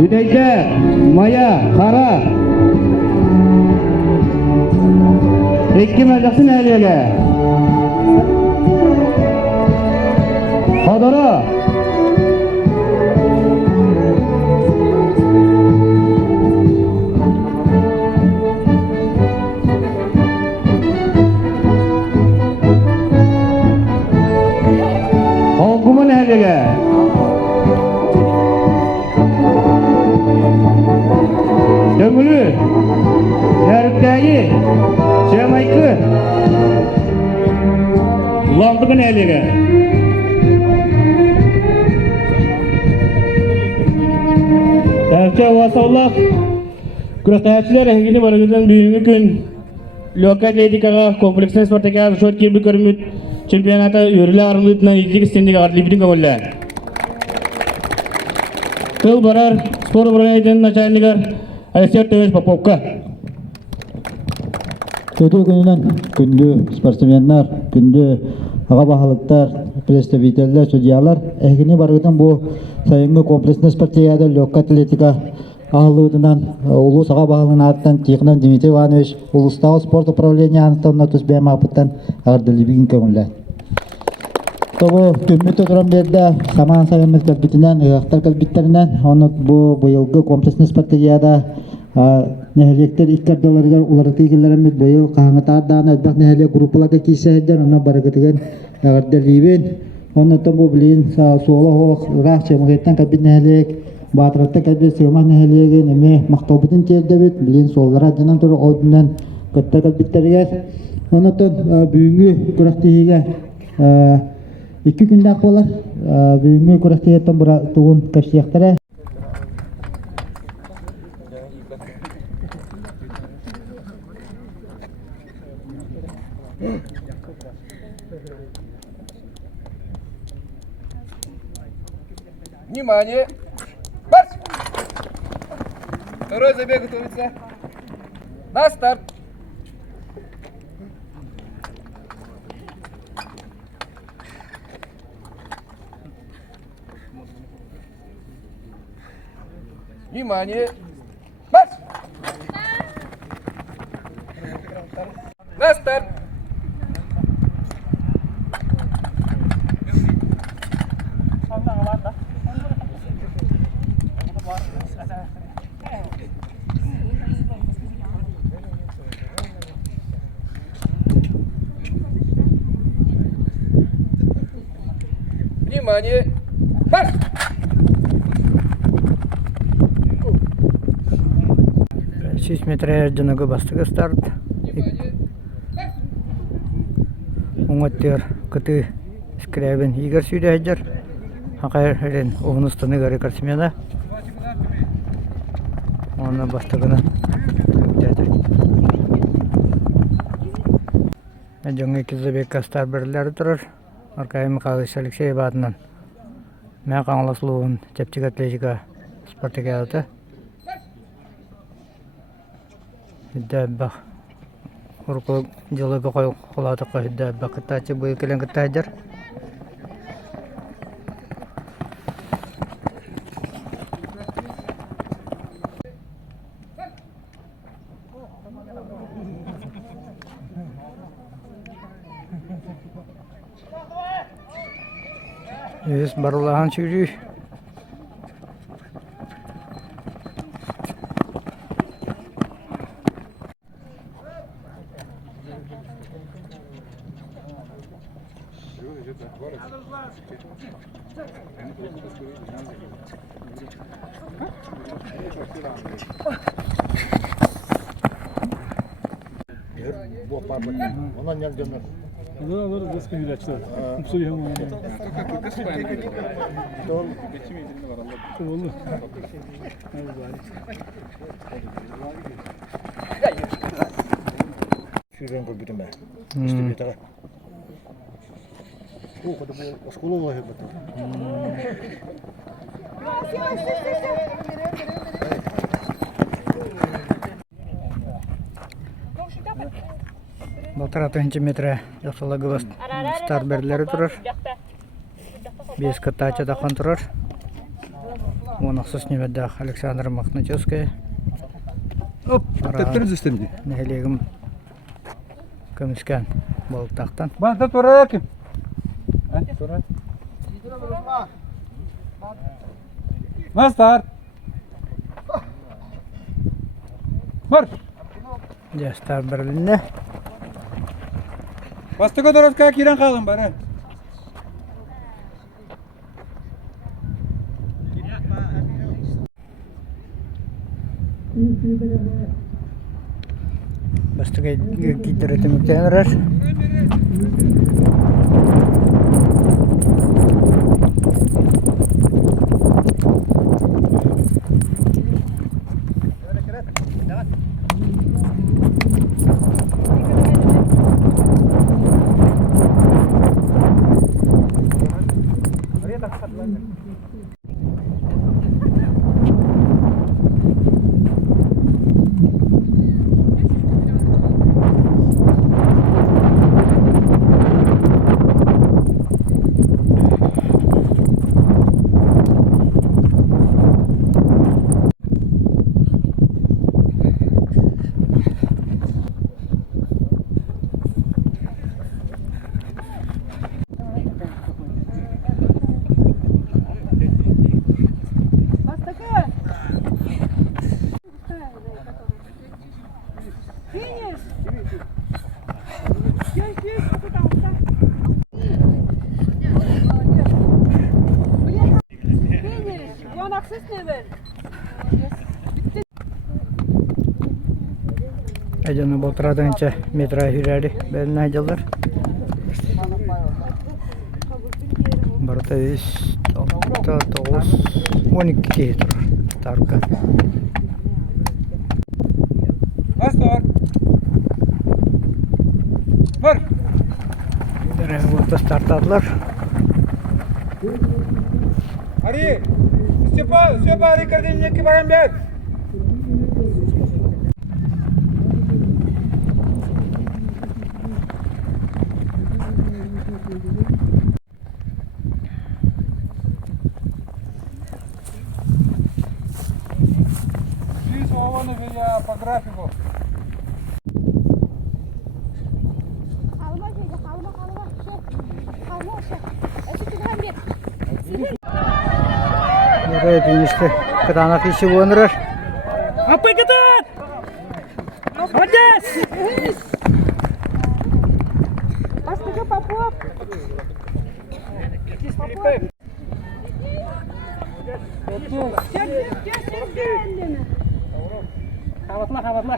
Yüdeyce, maya, kara. Kim alacaksın eliyle? Hadara. Hangumun eliyle? Döngülü. Yarıkdayı. Şemaykı. Landıgın eliyle. Təhcə vasallah. Kürekçiler ehgini barıgıdan büyüğü gün Lokal atletikaga kompleksin sportega şort kirbi körmüt çempionata yürüle arılığından ilgili istendik arlıbidin kamulla. Kıl barar spor bölümünün начальниgar Алексей Тевич Поповка. Ötü gününden gündü sportsmenler, gündü ağa bahalıklar, представителler, судьялар ehgini barıgıdan bu sayıngı kompleksin sportega lokal atletika ağırlığından ulus ağa bahalığının артынан Тихонов Дмитрий Иванович Улустау спорт управления Антонна Тусбем апыттан ардылыбигин көңілі. Тобу түммүт отыран берді саман сайымыз кәлбітінен, ұяқтар кәлбіттерінен, оны бұл бұйылғы комплексный спартакиада нәхелектер иккардыларығар уларыты келеріміз бұйыл қаңытардан әлбақ нәхеле группаларға кейсәйдер, оны барығытыген ағырдылыбен, оны бұл білейін суылы хоқ, ұрақ чемағеттен кәлбіт нәхелек, Батыратта кәлбет сығымақ нәхелеген әме мақтаубытын тердебет, білейін соллара дынан тұры олдынан көтті кәлбеттерігер. Оны бүгінгі күрақтығыға 2 күнде ақ болар. Бүгінгі күрақтығыттан бұра тұғын көштияқтары. Внимание! Марш! Второй забег готовится. На старт! Внимание! Марш! На старт! Внимание! Марш! 6 метр жөнөгө бастыгы старт. Оңоттер кыты скребен игер сүйдө хажар. Хакайрен оғыныстаны гары карсымена. Оны бастыгына. Жаңы кизебек старт берлери турар. Аркайым Михайлович Алексей Батынан. Мен қаңласылуын тепчік атлетика спартакиадаты. Дәббақ. Урқылық жылы бұқай қолатыққа дәббақ қыттачы бұй келен қытта әдер. Yes, barulahan çürü. Ondan geldi. Olur, nasıl ilaçlar? Kimse yok mu? Doğru. Olur. Şuradan koy bütün ben. İşte bir tane. O kadar bu skolu var hep. Балтар 6 метре жақсылығы стар берлері тұрар. 5 катача таққан тұрар. Онақсыз немеді Александр Махначевская. Оп, төттіріз үстінде. Нәлегім көміскен болып тақтан. Банда тұра кім? Бастар. Марш. Стар берлінде. Бастығы дұрысқа кирен қалың бары. Бастыға кейдері түміктенірер. Әжені болтырадыңынша метра хүрәді бәрін айдалар. Барыта 5, 6, 9, 12 кей тұрар. Старка. Бастар. Марш. Дәрәгі болта стартадылар. Ари, Степан, Ари карденекі барам бәд. По графику. Nereye binişti? Kıtanak işi bulunur. Apa ketat? Adas! Бастығы Попов. Хаватла.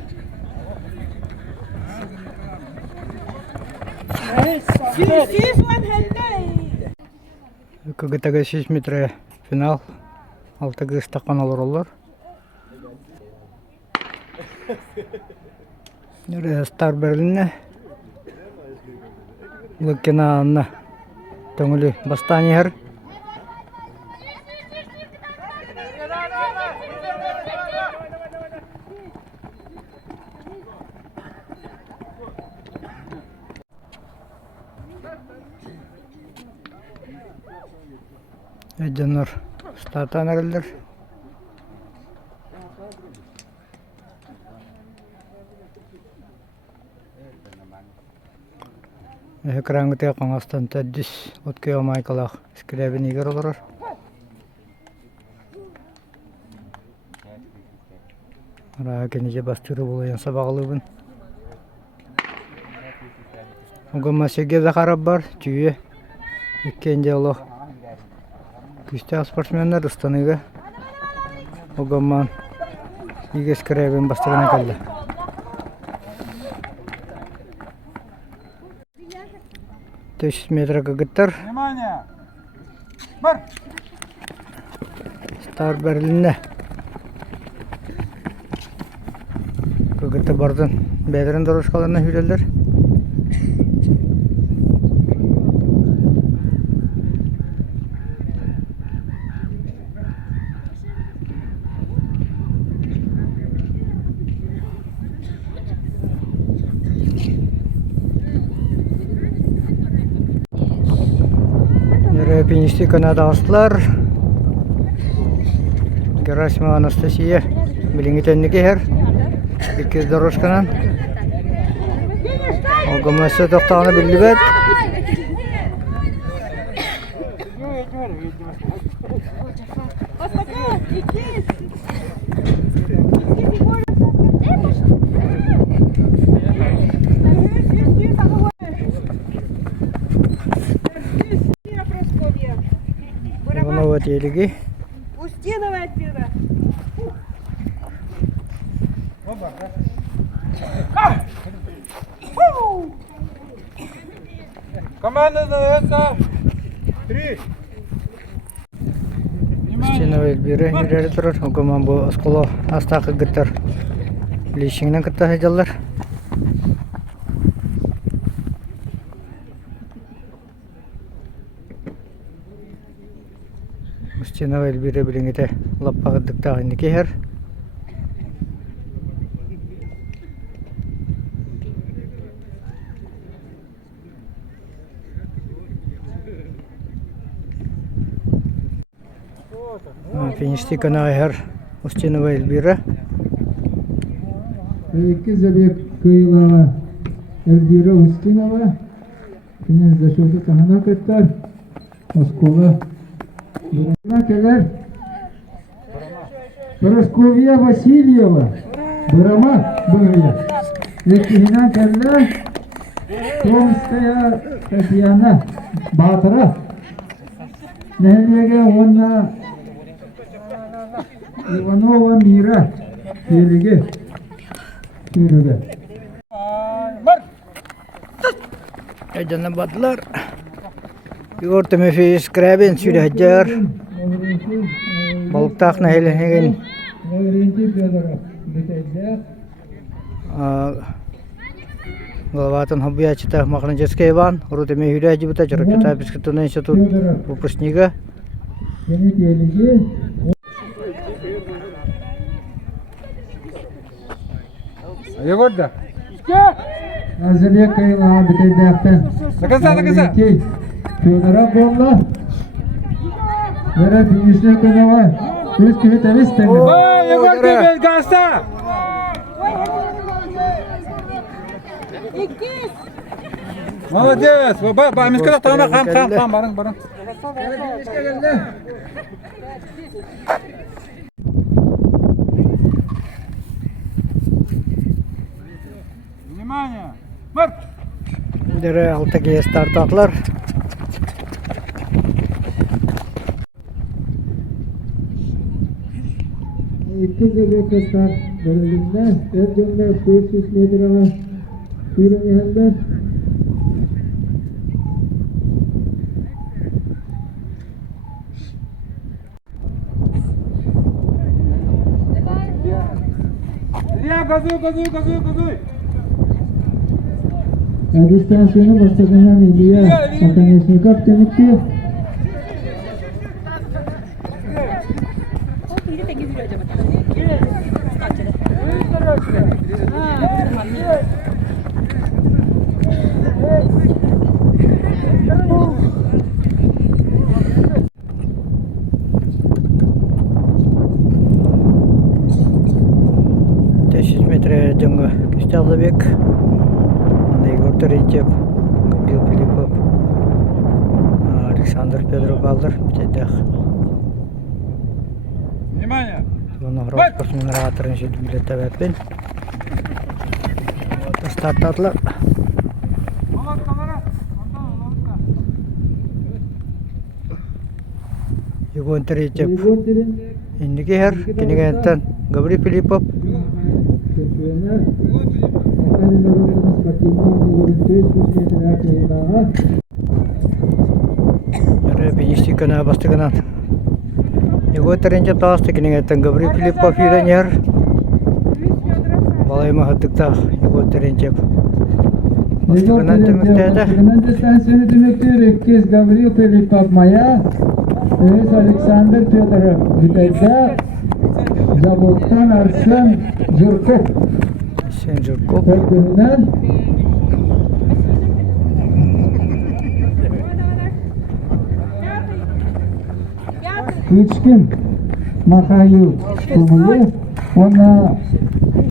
Кыгытага 6 метре финал. Алтыгы стакан алыр олар. Нөре стар берлинне. Лыккена анна. Төңілі бастанияр. Эджанар стартан әрілдер. Экрангы тек қаңастан тәддіс өтке омайқалақ скребін егер оларар. Ара кенеже бастыры болайын сабағылы бұн. Оғын мәсеге зақарап бар, түйе. Еккенде олы. Күсте спортсменлер ұстаныға. Оғын ман егер скребін бастырына қалды. Метра кагыттар. Внимание! Марш! Стар Берлинне. Кагытты бардын. Бәдірін дұрыс қаларына хүрелдер. Пенисти Канада астылар. Герасимова Анастасия. Билинги тенники хер. 200 дорожканан. Огамасы тоқтағаны білдібет. Иванова телеги. Устинова отсюда. Команда называется 3. Устинова Эльбира жүрері тұрыр. Огаман бұл ұсқылы астақы күттір. Лейшіңнен күтті хайдалар. Устинова Эльбира біліңгеті лаппағыдықта ғынды кейер. Финишти канағайыр Устинова Эльбира. Iki zabek kıyılağı Elvira Ustinova. Yine zaşotu tahana kattar. Moskova. Buraya keler. Praskovya Vasilyeva. Burama buraya. Ekihina keller. Tomskaya Tatyana. Batıra. Nehliyaga ona Ivanova Mira. Telege. Yürübe. Ejana batlar. Yorta mefis krabin süre hajar. Balıktak nehilegen. Головатан хоббия чита махнический Иван. Роте мехюря жибута чарапита пискатуна институт выпускника. Егорда. Azıya kıyılağı biteyden. Nakasa. Федора Бонла. Вера Финишна Канава. Плюс квиталист. Егорда без газа. Молодец. Ба, мискада тама хам барың. Внимание. Марш. Дере алтыге стартаклар. İki zebekaslar bölümünde Erdoğan'da 400 metreye sürünüyorlar. Газуй. Дистанцияны баштаган Илья Наконечников темекти. Metre jangı Küstahlıbek, Igor Terentyev, Gabriel Filipov, Александр Петров Балдыр, Бетедех. Внимание. Bunu спортсменler атырын жеті билетті бәппен. Старт Егор Терентьев. Индики хер, кенегенттен Gabriel Filipov. Пенисти кана бастыгынан. Егор Терентьев тасты кенегенттен Gabriel Filipov үйренер. Балайма хаттықта Егор Терентьев. Бастыгынан теміктеді. Дистанцияны темектер кез Gabriel Filipov мая. Александр Петров Витайда. Заводтан Арсен Жирков. Арсен Жирков. Төртүнөн Кычкин Махаю Тумылы, она